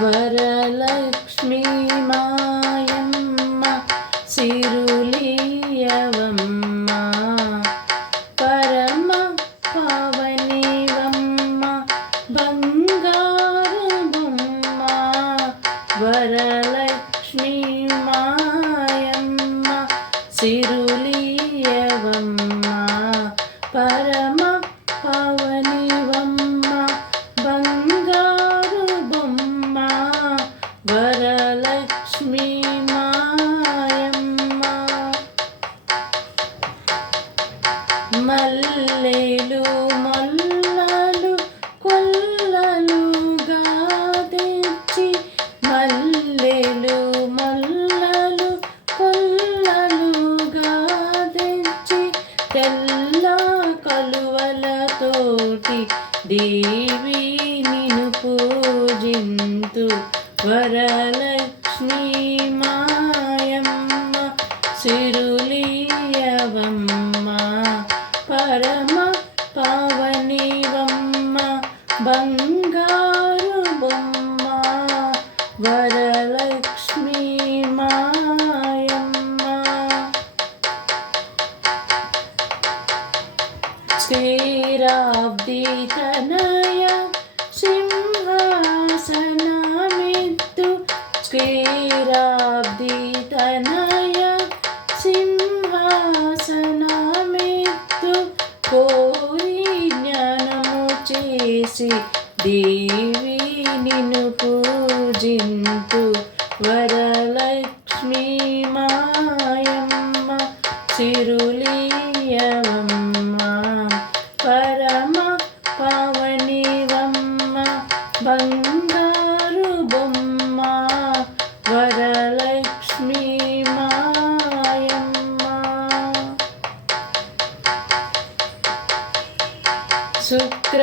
వరలక్ష్మీ మాయమ్మ సిరులియవమ్మ పరమ పావనివమ్మ బంగారు బొమ్మ వరలక్ష్మీ మాయమ్మ సిరులియవమ్మ పరమ పావనివమ్మ బంగారు బొమ్మ వరలక్ష్మీ మాయమ్మ మల్లెలు మొల్లలు కొల్లలుగా తెచ్చి మల్లెలు మొల్లలు కొల్లలుగా తెచ్చి తెల్ల కలువలతోటి దేవి నిన్ను పూజింతు వరలక్ష్మీ మాయమ్మ సిరులియవమ్మ పరమ పావనివమ్మ బంగారు బొమ్మ వరలక్ష్మీ మాయమ్మ క్షీరాబ్ది తనయ సింహాసనమిత్తు క్షీరాబ్ది తనయ సింహాసనమిత్తు కోరి జ్ఞానము చేసి దేవి నిన్ను పూజింతు వరలక్ష్మీ మాయమ్మ సిరులియవమ్మ పరమ పావనివమ్మ బంగారు బొమ్మ వరలక్ష్మీ మాయమ్మ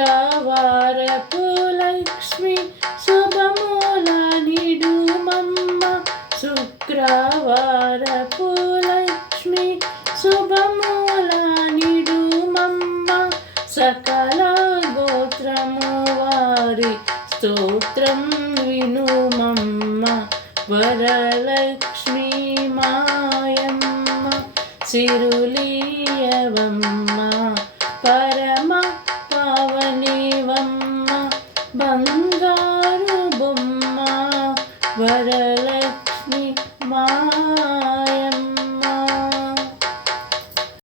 శుక్రవారపు లక్ష్మి శుభమూల నిడుమమ్మ శుక్రవారపు లక్ష్మి శుభమూల నిడుమమ్మ సకల గోత్రము వారి స్తోత్రం వినుమమ్మ వరలక్ష్మీ మాయమ్మ సిరులియవమ్మ